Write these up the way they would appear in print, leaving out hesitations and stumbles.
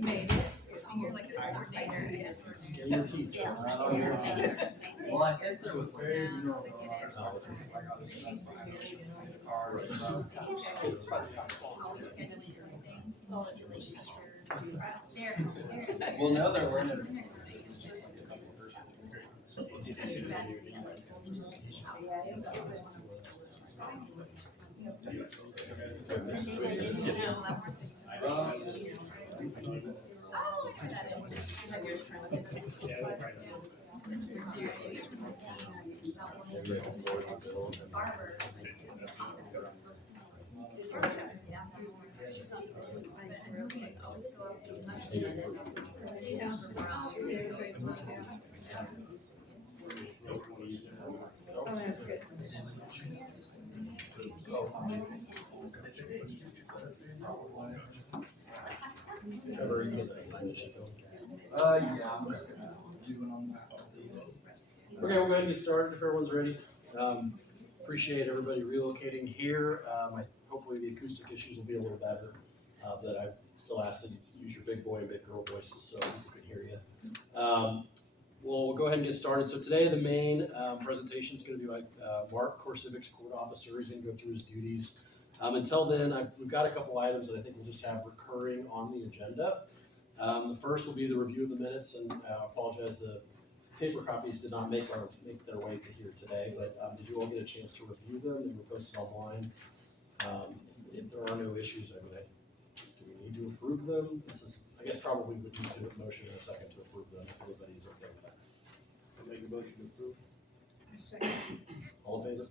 Made it. You're like a coordinator. Skin your teeth. Well, I think there was very well, no, there weren't. It's just like a couple persons. Oh, that's good. Trevor, you get that sign sheet going? Yeah, I'm just gonna do it on that. Okay, we'll go ahead and get started if everyone's ready. Appreciate everybody relocating here. Hopefully the acoustic issues will be a little better, but I still ask that you use your big boy and big girl voices so people can hear you. We'll go ahead and get started. So today the main presentation is going to be by Mark, CoreCivic's court officer. He's going to go through his duties. Until then, we've got a couple items that I think we'll just have recurring on the agenda. The first will be the review of the minutes, and I apologize, the paper copies did not make their way to here today, but did you all get a chance to review them? They were posted online. If there are no issues, do we need to approve them? I guess probably would need to motion in a second to approve them if everybody's okay with that. I'll make a motion to approve. All in favor?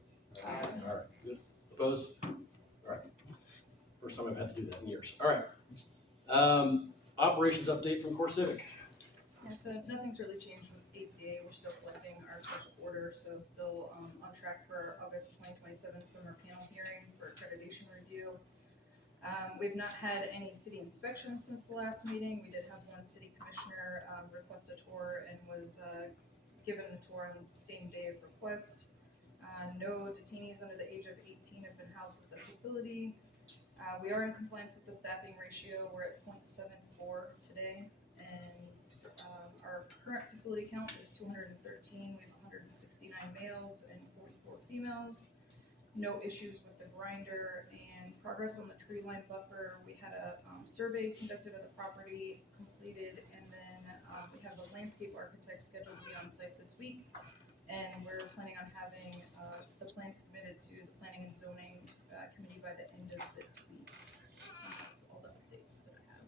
All right, good. Opposed? All right. First time I've had to do that in years. All right. Operations update from CoreCivic. Yeah, so nothing's really changed with ACA. We're still collecting our first order, so still on track for August 2027 summer panel hearing for accreditation review. We've not had any city inspections since the last meeting. We did have one city commissioner request a tour and was given the tour on the same day of request. No detainees under the age of 18 have been housed at the facility. We are in compliance with the staffing ratio. We're at 0.74 today, and our current facility count is 213. We have 169 males and 44 females. No issues with the grinder, and progress on the tree line buffer. We had a survey conducted of the property, completed, and then we have a landscape architect scheduled to be on site this week. And we're planning on having the plan submitted to the Planning and Zoning Committee by the end of this week. That's all the updates that I have.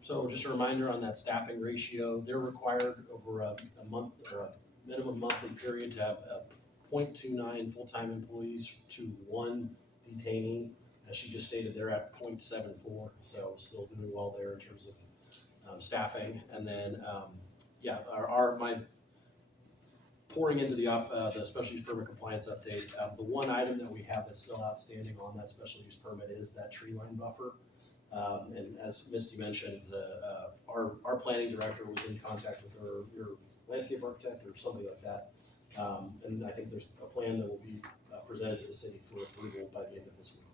So just a reminder on that staffing ratio, they're required over a month or a minimum monthly period to have a 0.29 full-time employees to one detainee. As she just stated, they're at 0.74, so still doing well there in terms of staffing. And then, my pouring into the special use permit compliance update, the one item that we have that's still outstanding on that special use permit is that tree line buffer. And as Misty mentioned, our planning director was in contact with your landscape architect or somebody like that. And I think there's a plan that will be presented to the city for approval by the end of this week.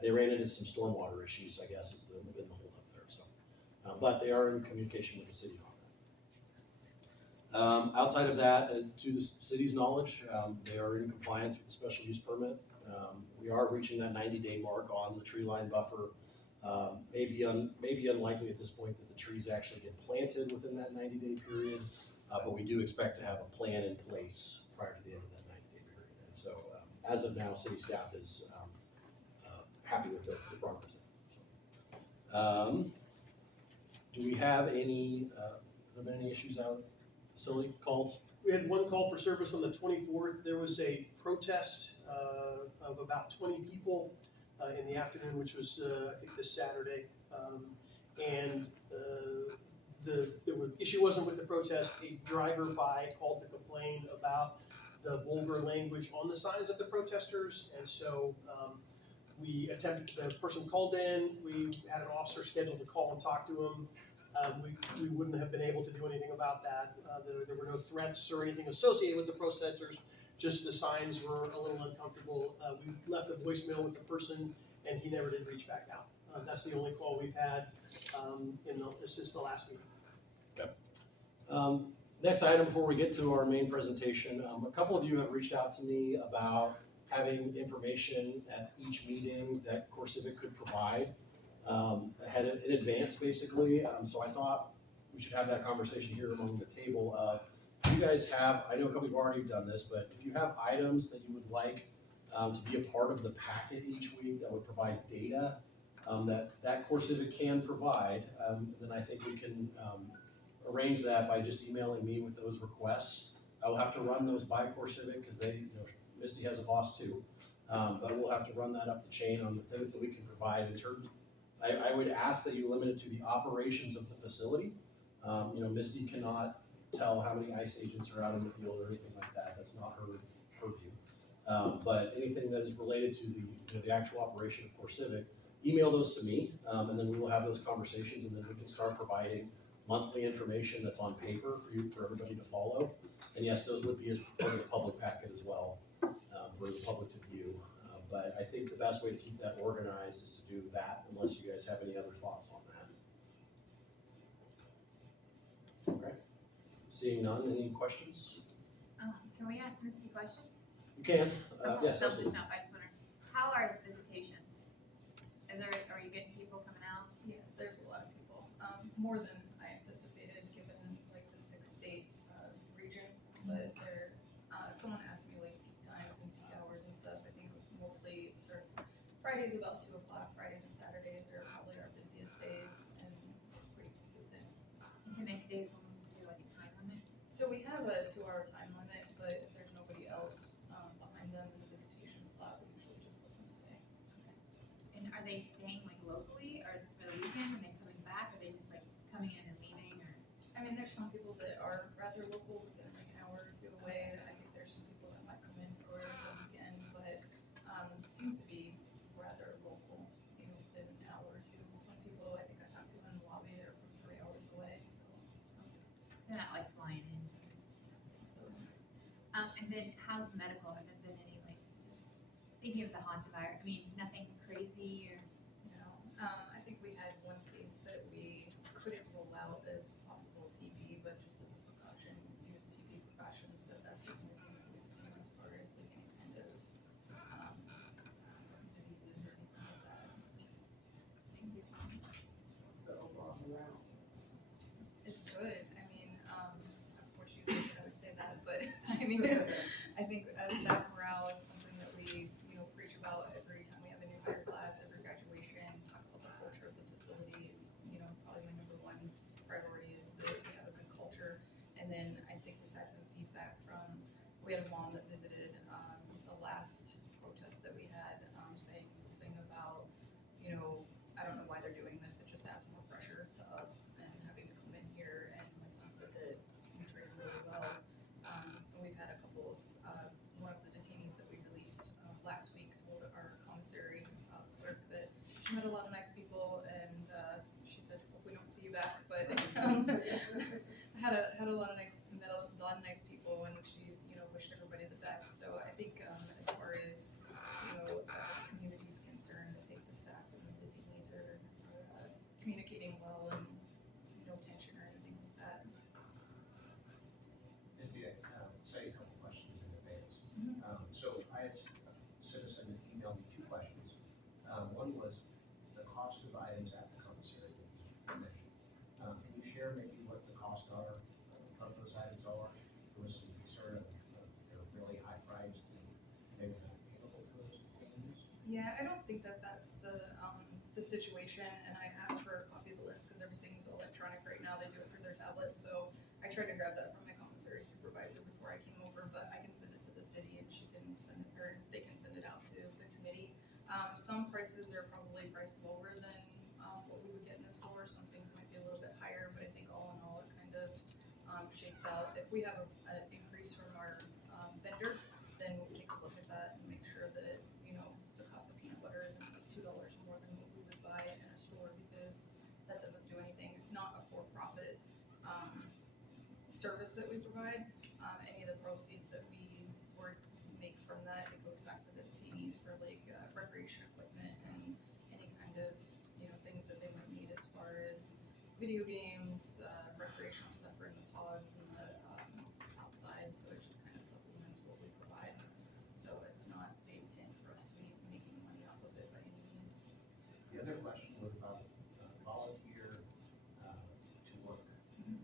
They ran into some stormwater issues, I guess, has been the hold up there. So, but they are in communication with the city on that. Outside of that, to the city's knowledge, they are in compliance with the special use permit. We are reaching that 90-day mark on the tree line buffer. Maybe unlikely at this point that the trees actually get planted within that 90-day period, but we do expect to have a plan in place prior to the end of that 90-day period. And so, as of now, city staff is happy with the progress. So, do we have any? Have there been any issues out? Facility calls? We had one call for service on the 24th. There was a protest of about 20 people in the afternoon, which was I think this Saturday. The issue wasn't with the protest. A driver-by called to complain about the vulgar language on the signs of the protesters, and so the person called in. We had an officer scheduled to call and talk to him. We wouldn't have been able to do anything about that. There were no threats or anything associated with the protesters, just the signs were a little uncomfortable. We left a voicemail with the person, and he never did reach back out. That's the only call we've had since the last meeting. Next item before we get to our main presentation, a couple of you have reached out to me about having information at each meeting that CoreCivic could provide ahead in advance, basically. So I thought we should have that conversation here among the table. If you guys have, I know a couple of you have already done this, but if you have items that you would like to be a part of the packet each week that would provide data that CoreCivic can provide, then I think we can arrange that by just emailing me with those requests. I will have to run those by CoreCivic because Misty has a boss too. But we'll have to run that up the chain on the things that we can provide in terms. I would ask that you limit it to the operations of the facility. Misty cannot tell how many ICE agents are out in the field or anything like that. That's not her purview. But anything that is related to the actual operation of CoreCivic, email those to me, and then we will have those conversations, and then we can start providing monthly information that's on paper for everybody to follow. And yes, those would be as part of the public packet as well, for the public to view. But I think the best way to keep that organized is to do that, unless you guys have any other thoughts on that. Okay. Seeing none, any questions? Can we ask Misty questions? You can. Yes, Something absolutely. I just wonder, how are visitations? Are you getting people coming out? Yeah, there's a lot of people, more than I anticipated, given like the 6-state region. But someone asked me like peak times and peak hours and stuff. I think mostly it starts Fridays about 2 o'clock. Fridays and Saturdays are probably our busiest days, and it's pretty consistent. Can they stay as long as they like a time limit? So we have a 2-hour time limit, but if there's nobody else behind them in the visitation slot, we usually just let them stay. And are they staying like locally or for the weekend and then coming back? Are they just like coming in and leaving or? I mean, there's some people that are rather local, within like an hour or 2 away. I think there's some people that might come in for the weekend, but seems to be rather local, within an hour or 2. Some people I think I talked to in the lobby are from 3 hours away, so. They're not like flying in. So And then how's medical? Have there been any like, just thinking of the hantavirus, I mean, nothing crazy or? no, I think we had one case that we couldn't rule out as possible TB, but just as a precaution, use TB precautions. But that's the only thing that we've seen as far as like any kind of diseases or anything like that. Thank you. What's the overall morale? It's good. I mean, of course usually I would say that, but I mean, I think staff morale is something that we, preach about every time we have a new hire class, every graduation, talk about the culture of the facility. It's, probably my number one priority is that we have a good culture. And then I think we've had some feedback we had a mom that visited, the last protest that we had, saying something about, I don't know why they're doing this, it just adds more pressure to us and having to come in here, and my son said that we trained really well. And we've had a couple of, one of the detainees that we released last week told our commissary clerk that she met a lot of nice people, and she said, hope we don't see you back, but had a lot of met a lot of nice people, and she, wished everybody the best. So I think as far as, the community's concerned, I think the staff and the detainees are communicating well, and no tension or anything like that. Misty, I say a couple questions in advance. Mhm. So I had a citizen email me 2 questions. One was the cost of items at the commissary that you mentioned. Can you share maybe what the costs are of those items are? There was some concern of they're really high priced and maybe not available to those detainees. Yeah, I don't think that that's the situation, and I asked for a copy of the list because everything's electronic right now. They do it through their tablets, so I tried to grab that from my commissary supervisor before I came over, but I can send it to the city and she can send it, or they can send it out to the committee. Some prices are probably priced lower than what we would get in the store. Some things might be a little bit higher, but I think all in all it kind of shakes out. If we have an increase from our vendor, then we'll take a look at that and make sure that, the cost of peanut butter isn't like $2 more than what we would buy it in a store, because that doesn't do anything. It's not a for-profit service that we provide. Any of the proceeds that we make from that, it goes back to the detainees for like recreation equipment and any kind of, video games, recreational stuff for in the pods and the outside, so it just kind of supplements what we provide. So it's not baked in for us to be making money off of it by any means. The other question was about volunteer to work. Can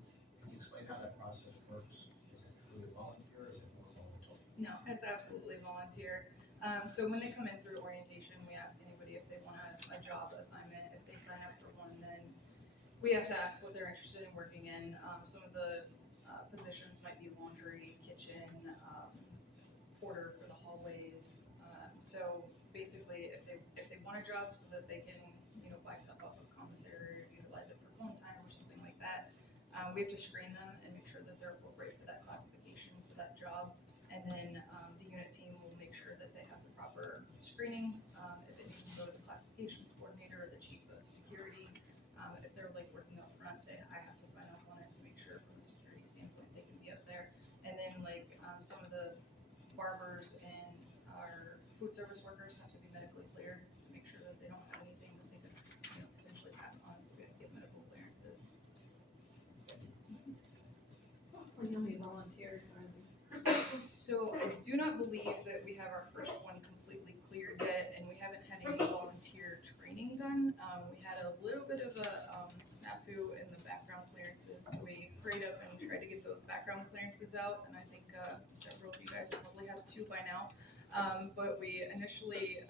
you explain how that process works? Is it truly volunteer or is it more voluntary? No, it's absolutely volunteer. So when they come in through orientation, we ask anybody if they want a job assignment. If they sign up for one, then we have to ask what they're interested in working in. Some of the positions might be laundry, kitchen, porter for the hallways. So basically, if they want a job so that they can, buy stuff off of commissary or utilize it for phone time or something like that, we have to screen them and make sure that they're appropriate for that classification for that job. And then the unit team will make sure that they have the proper screening. If it needs to go to the classifications coordinator or the chief of security, if they're like working up front, I have to sign off on it to make sure from a security standpoint they can be up there. And then like some of the barbers and our food service workers have to be medically cleared to make sure that they don't have anything that they could potentially pass on. So we have to get medical clearances. Approximately how many volunteers are there? So I do not believe that we have our first one completely cleared yet, and we haven't had any volunteer training done. We had a little bit of a snafu in the background clearances, so we hurried up and tried to get those background clearances out, and I think several of you guys probably have two by now. But we initially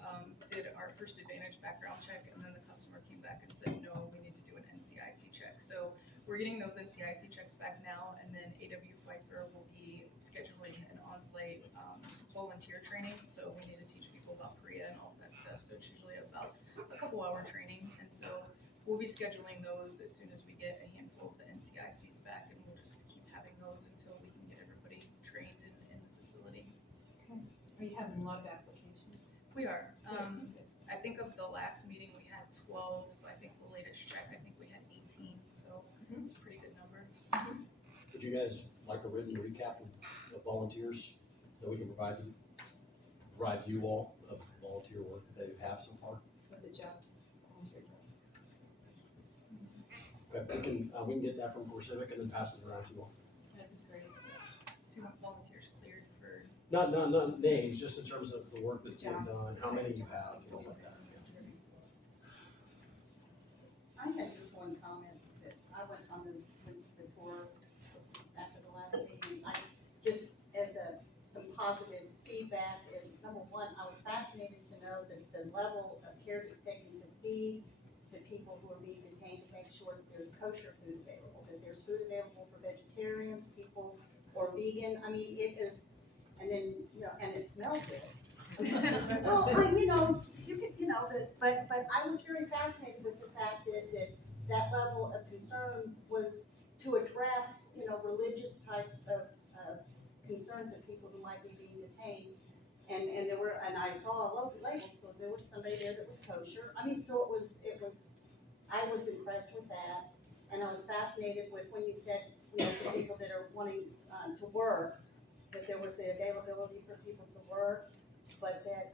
did our first Advantage background check, and then the customer came back and said, no, we need to do an NCIC check. So we're getting those NCIC checks back now, and then AW Pfeiffer will be scheduling an on-site volunteer training. So we need to teach people about PREA and all of that stuff. So it's usually about a couple-hour training, and so we'll be scheduling those as soon as we get a handful of the NCICs back, and we'll just keep having those until we can get everybody trained in the facility. Are you having a lot of applications? We are. Good. I think of the last meeting, we had 12. I think the latest check, I think we had 18. So it's a pretty good number. Would you guys like a written recap of volunteers that we can provide you all of volunteer work that you have so far? What the jobs, volunteer jobs? Okay, we can get that from CoreCivic and then pass it around to you all. That'd be great. So you want volunteers cleared for? Not names, just in terms of the work that's being done, how many you have, things like that. I had just one comment that I went on the tour after the last meeting. I just, as some positive feedback is, number one, I was fascinated to know that the level of care that's taken to feed the people who are being detained to make sure that there's kosher food available, that there's food available for vegetarians, people, or vegan. I mean, it is, and then, and it smells good. Well, but I was very fascinated with the fact that level of concern was to address, religious type of concerns of people who might be being detained. And I saw a local label, so there was somebody there that was kosher. I mean, so I was impressed with that. And I was fascinated with when you said, for people that are wanting to work, that there was the availability for people to work, but that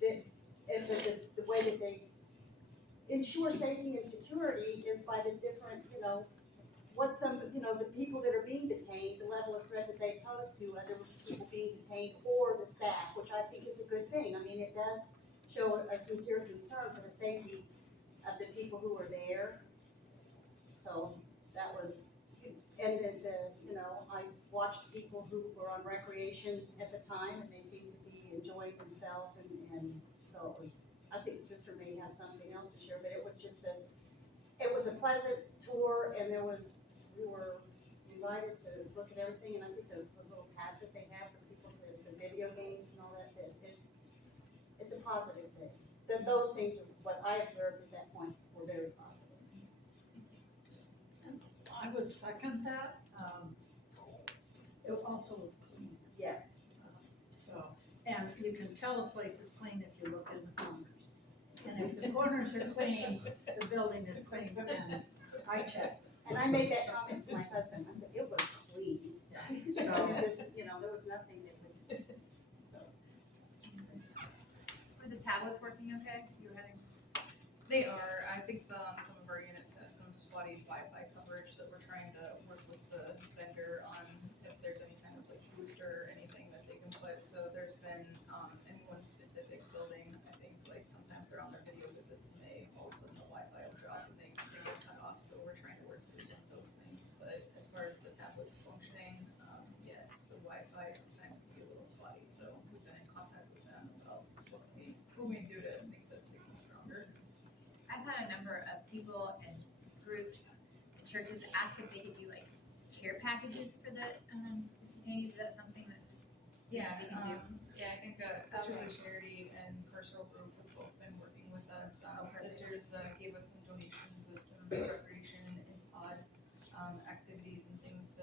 the way that they ensure safety and security is by the different, the people that are being detained, the level of threat that they pose to other people being detained or the staff, which I think is a good thing. I mean, it does show a sincere concern for the safety of the people who are there. So that was, and then I watched people who were on recreation at the time, and they seemed to be enjoying themselves, and so it was, I think Sister may have something else to share, but it was just it was a pleasant tour, and we were invited to look at everything, and I think those little pads that they have for people to video games and all that, it's a positive thing. Those things are what I observed at that point were very positive. I would second that. It also was clean. Yes. So, and you can tell a place is clean if you look in the corners. And if the corners are clean, the building is clean, then I check. And I made that comment to my husband. I said, it was clean. So, There was nothing that would, so. Are the tablets working okay? You were having, They are. I think some of our units have some spotty Wi-Fi coverage that we're trying to work with the vendor on if there's any kind of like booster or anything that they can put. So there's been, in one specific building, I think like sometimes they're on their video visits and all of a sudden the Wi-Fi will drop and they get cut off. So we're trying to work through some of those things. But as far as the tablets functioning, yes, the Wi-Fi sometimes can be a little spotty. So we've been in contact with them about what we can do to make the signal stronger. I've had a number of people and groups and churches ask if they could do like care packages for the detainees. Is that something that Yeah, they can do? yeah, I think Sisters of Charity and Carceral Group have both been working with us. Sisters gave us some donations of some recreation and pod activities and things to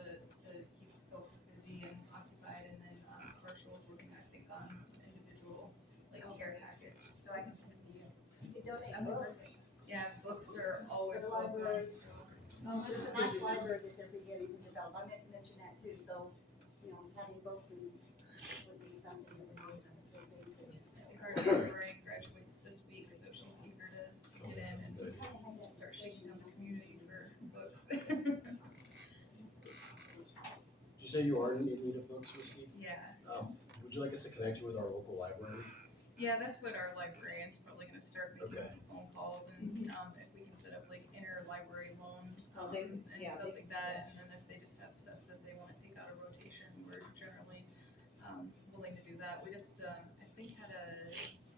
keep folks busy and occupied. And then Carceral is working, I think, on some individual like care packets. So I can send it to you. You could donate That'd be books. perfect. Yeah, books are always For the welcome. libraries. So. There's a nice library that they're beginning to develop, I meant to mention that too, so, having books and would be something that would be something that they could. I think our librarian graduates this week, so she's eager to get in and start shaking up the community for books. Did you say you are in need of books, Whiskey? Yeah, Would you like us to connect you with our local library? yeah, that's what our librarian's probably gonna start making Okay. some phone calls and, if we can set up like inter-library loan, Oh, they- and yeah, stuff they like that, and then if they just have stuff that they wanna take out of rotation, we're generally, willing to do that. We just, I think had a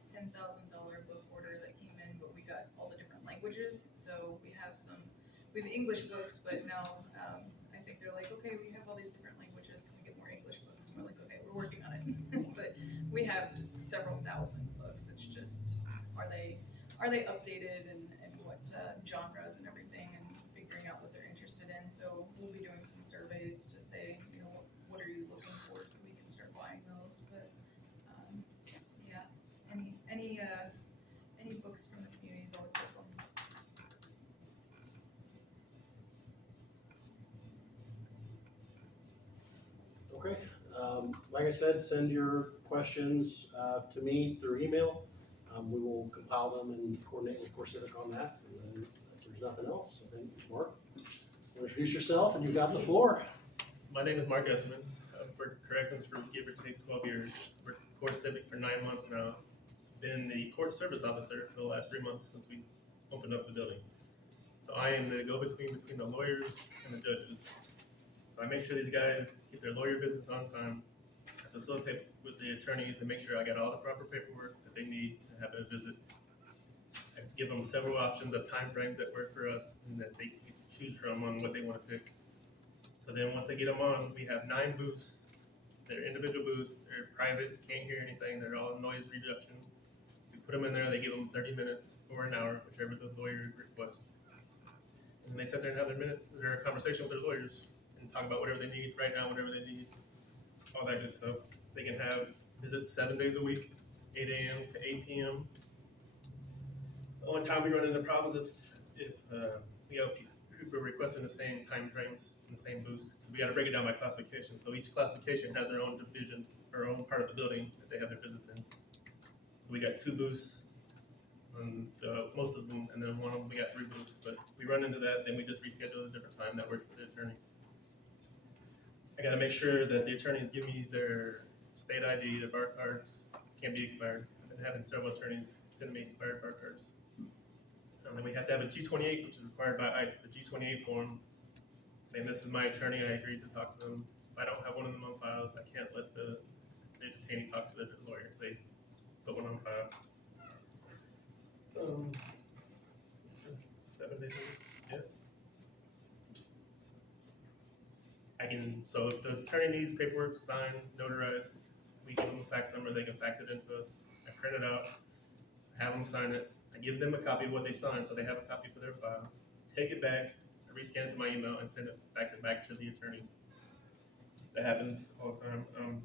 $10,000 book order that came in, but we got all the different languages, so we have English books, but now, I think they're like, okay, we have all these different languages, can we get more English books? And we're like, okay, we're working on it, but we have several thousand books, it's just, are they updated and what genres and everything, and figuring out what they're interested in, so we'll be doing some surveys to say, what are you looking for, so we can start buying those, but, yeah, any books from the community is always welcome. Okay, like I said, send your questions to me through email. We will compile them and coordinate with CoreCivic on that. And then if there's nothing else, I think, Mark, introduce yourself and you've got the floor. My name is Mark Esman. I've worked corrections for give or take 12 years. Worked CoreCivic for 9 months now. Been the court service officer for the last 3 months since we opened up the building. So I am the go-between between the lawyers and the judges. So I make sure these guys get their lawyer business on time. I facilitate with the attorneys and make sure I got all the proper paperwork that they need to have a visit. I give them several options of timeframes that work for us and that they can choose from on what they want to pick. So then once they get them on, we have 9 booths. They're individual booths, they're private, can't hear anything, they're all noise reduction. We put them in there, they give them 30 minutes or an hour, whichever the lawyer requests. And they sit there and have their conversation with their lawyers and talk about whatever they need, write down whatever they need, all that good stuff. They can have visits 7 days a week, 8 a.m. to 8 p.m. The only time we run into problems if we have people requesting the same time frames in the same booths. We got to break it down by classification. So each classification has their own division, or own part of the building that they have their business in. So we got 2 booths on most of them, and then one of them we got 3 booths. But we run into that, then we just reschedule a different time that works for the attorney. I got to make sure that the attorneys give me their state ID, their bar cards, can't be expired. I've been having several attorneys send me expired bar cards. And then we have to have a G28, which is required by ICE, the G28 form, saying this is my attorney, I agreed to talk to them. If I don't have one of them on files, I can't let the detainee talk to the lawyer. They put one on file. 7 days a week, yeah. So if the attorney needs paperwork signed, notarized, we give them a fax number, they can fax it into us. I print it out, have them sign it. I give them a copy of what they signed, so they have a copy for their file. Take it back, I rescan it to my email and fax it back to the attorney. That happens all the time.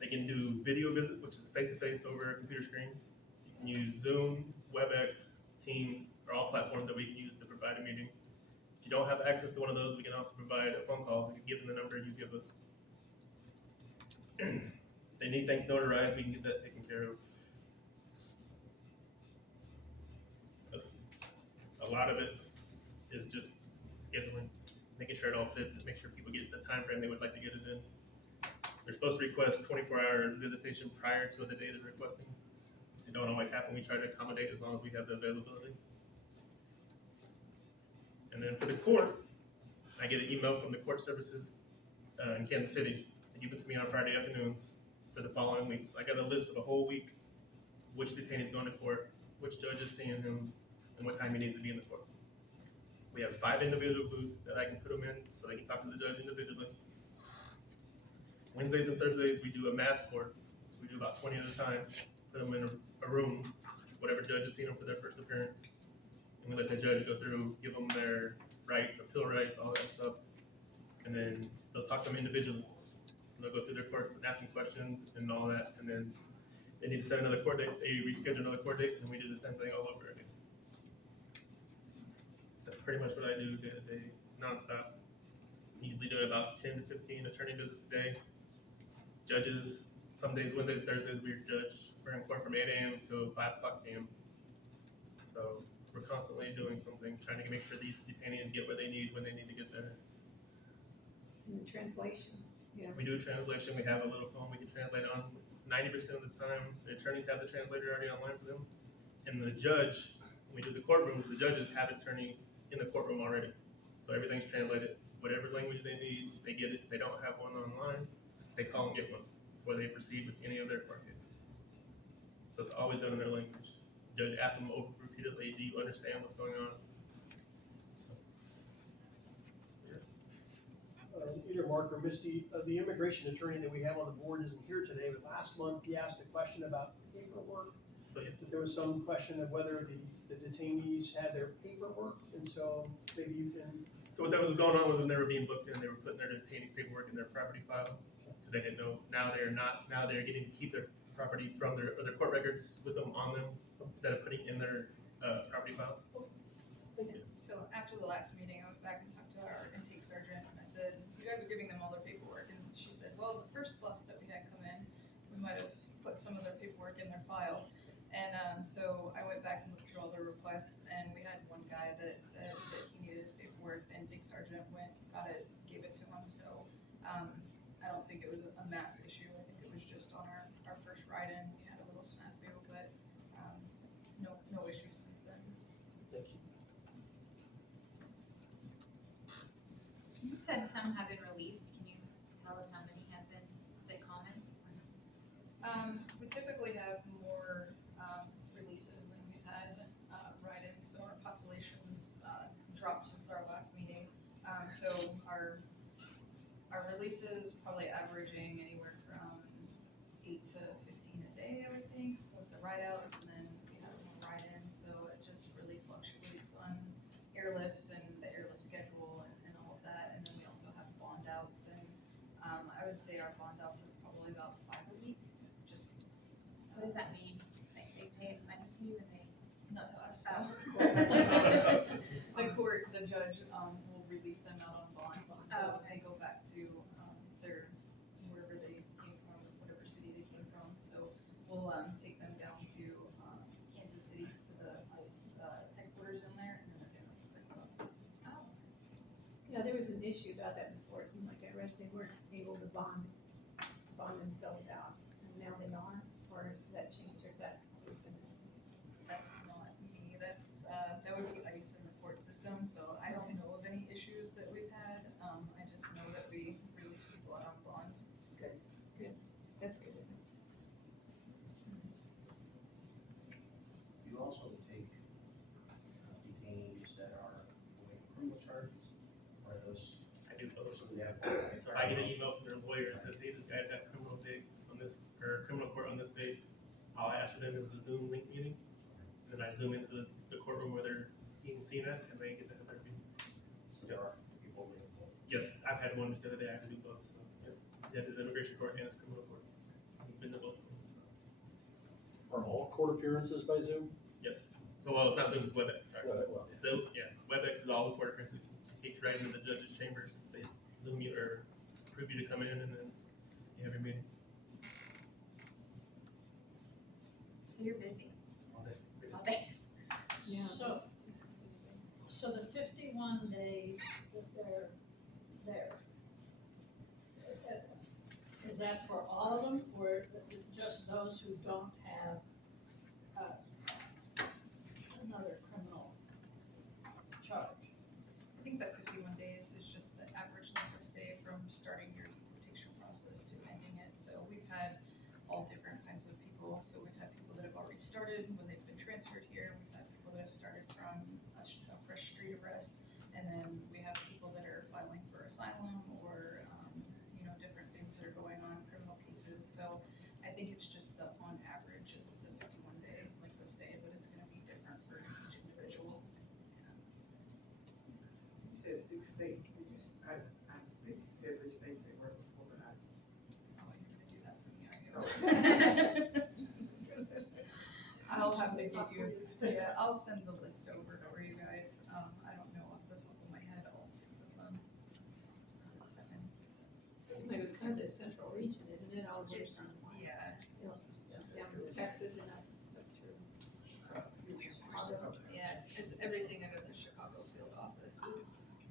They can do video visit, which is face-to-face over a computer screen. You can use Zoom, WebEx, Teams, are all platforms that we can use to provide a meeting. If you don't have access to one of those, we can also provide a phone call. We can give them the number you give us. If they need things notarized, we can get that taken care of. A lot of it is just scheduling, making sure it all fits, and make sure people get the time frame they would like to get it in. They're supposed to request 24-hour visitation prior to the date of requesting. It don't always happen. We try to accommodate as long as we have the availability. And then for the court, I get an email from the court services in Kansas City. They give it to me on Friday afternoons for the following week. So I got a list for the whole week, which detainee is going to court, which judge is seeing him, and what time he needs to be in the court. We have 5 individual booths that I can put them in so they can talk to the judge individually. Wednesdays and Thursdays, we do a mass court. So we do about 20 at a time, put them in a room, whatever judge has seen them for their first appearance. And we let the judge go through, give them their rights, appeal rights, all that stuff. And then they'll talk to them individually. They'll go through their courts and ask them questions and all that. And then they need to set another court date, they reschedule another court date, and we do the same thing all over again. That's pretty much what I do day to day. It's nonstop. Usually doing about 10 to 15 attorney visits a day. Judges, some days, Wednesdays, Thursdays, we're in court from 8 a.m. to 5 o'clock p.m. So we're constantly doing something, trying to make sure these detainees get what they need when they need to get there. And the translations, yeah. We do a translation. We have a little phone we can translate on. 90% of the time, the attorneys have the translator already online for them. And the judge, when we do the courtrooms, the judges have an attorney in the courtroom already. So everything's translated. Whatever language they need, they get it. If they don't have one online, they call and get one before they proceed with any of their court cases. So it's always done in their language. The judge asks them over repeatedly, do you understand what's going on? Either Mark or Misty, the immigration attorney that we have on the board isn't here today, but last month he asked a question about paperwork. So yeah. That there was some question of whether the detainees had their paperwork, and so maybe you can. So what that was going on was when they were being booked in, they were putting their detainees paperwork in their property file because they didn't know. Now they're not. Now they're getting to keep their property from their court records with them on them instead of putting in their property files. So after the last meeting, I went back and talked to our intake sergeant, and I said, you guys are giving them all their paperwork, and she said, well, the first bus that we had come in, we might have put some of their paperwork in their file. And so I went back and looked through all their requests, and we had one guy that said that he needed his paperwork. The intake sergeant went, got it, gave it to him. So I don't think it was a mass issue. I think it was just on our first ride-in, we had a little snafu, but no issues since then. Thank you. You said some have been released. Can you tell us how many have been? Is it common? We typically have more releases than we've had write-ins, so our population's dropped since our last meeting. So our releases probably averaging anywhere from 8 to 15 a day, I would think, with the write-outs, and then we have more write-ins, so it just really fluctuates on airlifts and the airlift schedule and all of that. And then we also have bond outs, and I would say our bond outs are probably about 5 a week. Just What does that mean? Like they pay money to you and they? not to us. Oh. The court, the judge will release them out on bond, so Oh, they go back to their wherever they came from, whatever city they came from. So we'll take them down to Kansas City to the ICE headquarters in there, and then they're gonna pick them up. Oh. Yeah, there was an issue about that before. It seemed like I read they weren't able to bond themselves out, and now they are, or has that changed, or is that always been this? That's not me, that would be ICE in the court system, so I don't know of any issues that we've had. I just know that we release people out on bonds. That's good. You also take detainees that are awaiting criminal charges, or those, I do both. so we have. So if I get an email from their lawyer and says, hey, this guy's got criminal date on this, or criminal court on this date, all I ask for them is a Zoom link meeting. And then I zoom into the courtroom where they're being seen at, and they get to have their meeting. So there are people waiting for. Yes, I've had one just the other day, I have to do both, so, yeah, there's immigration court and it's criminal court. I've been to both of them, so, Are all court appearances by Zoom? yes. So, well, it's not Zoom, it's WebEx, sorry. Well, So, yeah, WebEx is all the court appearances. You get right into the judge's chambers, they Zoom you or approve you to come in, and then you have your meeting. So you're busy All day. all day. Yeah. So the 51 all of them, or just those who don't have, another criminal charge? I think that 51 days is just the average length of stay from starting your deportation process to ending it. So we've had all different kinds of people. So we've had people that have already started when they've been transferred here. We've had people that have started from a fresh street arrest. And then we have people that are filing for asylum or, different things that are going on, criminal cases. So I think it's just the, on average, is the 51-day length of stay, but it's gonna be different for each individual. You said 6 states, did you, I think you said which states they were before, but I. Oh, you're gonna do that to me, are you? Oh. I'll have to get you, yeah, I'll send the list over for you guys. I don't know off the top of my head all 6 of them. Or is it 7? Seems like it was kind of this central region, isn't it? All just Yeah. down to Texas and up through Chicago. Yeah, it's everything under the Chicago field office is.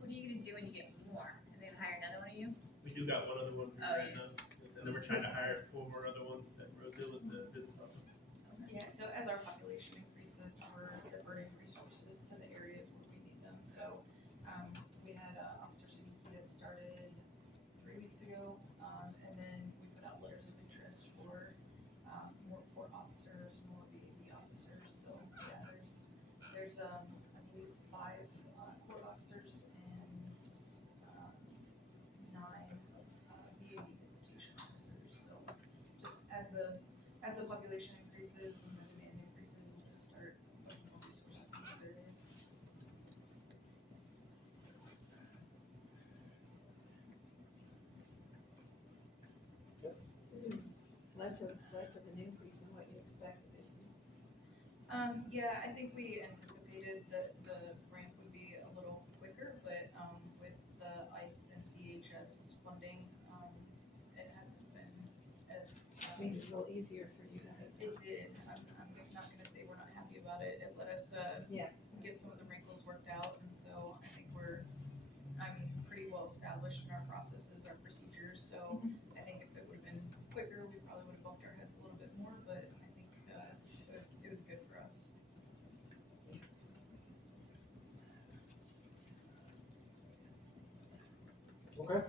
What are you gonna do when you get more? Are they gonna hire another one of you? We do got one other one Oh, right yeah. now, and then we're trying to hire 4 more other ones that will deal with the business office. Yeah, so as our population increases, we're diverting resources to the areas where we need them. So, we had Officer CDP that started 3 weeks ago, and then we put out letters of interest for, more court officers, more BAB officers. So, yeah, there's, I believe 5, court officers and, 9, BAB visitation officers. So, just as the population increases and the demand increases, we'll just start putting more resources in these areas. This is less of an increase than what you expected, isn't it? Yeah, I think we anticipated that the ramp would be a little quicker, but, with the ICE and DHS funding, it hasn't been as. Made it a little easier for you guys. It did. I'm not gonna say we're not happy about it. It let us, Yes. get some of the wrinkles worked out, and so I think we're, pretty well established in our processes, our procedures, so I think if it would've been quicker, we probably would've bumped our heads a little bit more, but I think, it was good for us. Okay,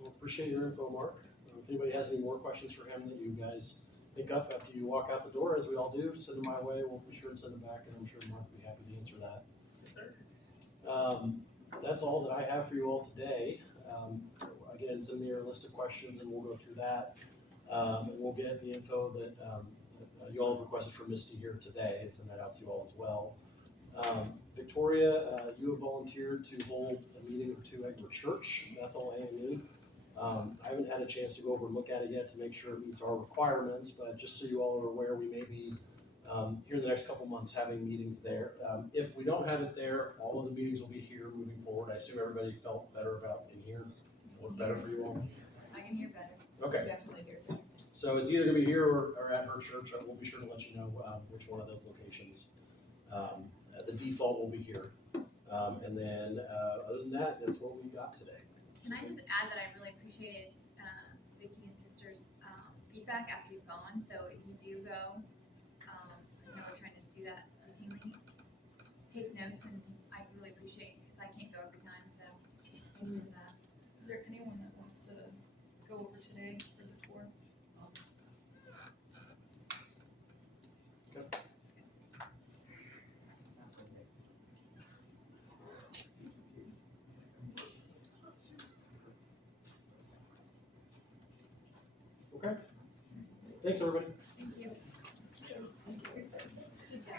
well, appreciate your info, Mark. If anybody has any more questions for him that you guys pick up after you walk out the door, as we all do, send them my way, we'll be sure and send them back, and I'm sure Mark will be happy to answer that. Yes, sir. That's all that I have for you all today. Again, send me your list of questions and we'll go through that. And we'll get the info that you all have requested from Misty here today and send that out to you all as well. Victoria, you have volunteered to hold a meeting or 2 at your church, Bethel AME. I haven't had a chance to go over and look at it yet to make sure it meets our requirements, but just so you all are aware, we may be here in the next couple months having meetings there. If we don't have it there, all of the meetings will be here moving forward. I assume everybody felt better about in here, or better for you all? I can hear better. Okay. Definitely here. So it's either gonna be here or at her church. We'll be sure to let you know which one of those locations. The default will be here. And then other than that, that's what we got today. Can I just add that I really appreciated Vicky and Sister's feedback after you've gone, so if you do go, I know we're trying to do that routinely, take notes, and I really appreciate, because I can't go every time, so thank you for that. Is there anyone that wants to go over today for the tour? Okay. Thanks, everybody. Thank you. Good job.